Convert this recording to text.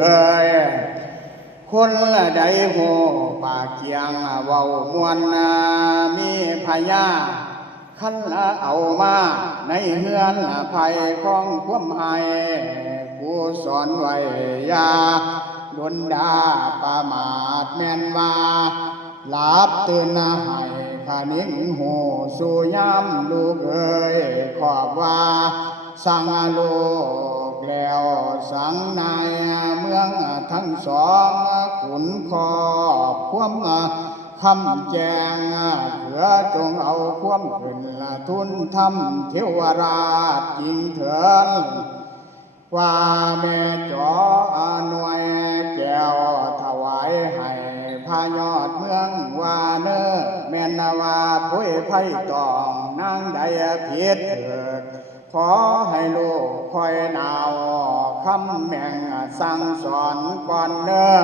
เอ้ยคนละใดโหปากเกียงเว้ามวนมีพญาขันละเอามาในเฮือนภัยของความหายกูสอนไว้ยาดนดาประมาทแม่นว่าหลับตื่นให้ขานิ่งหูสู่ยามลูกเอ้ยขอบว่าสั่งลูกแล้วสั่งนายเมืองทั้งสองขุนขอบความคำแจงเถือจงเอาความขึ้นทุนทำเทวราชจริงเถิดว่าแม่จอหน่วยแก้วถวายให้พายอดเมืองว่าเนอแม่นว่าพุ้ยไผ่ตองนางใดผิดเถิดขอให้ลูกคอยหนาวคำแม่งสั่งสอนก่อนเนอ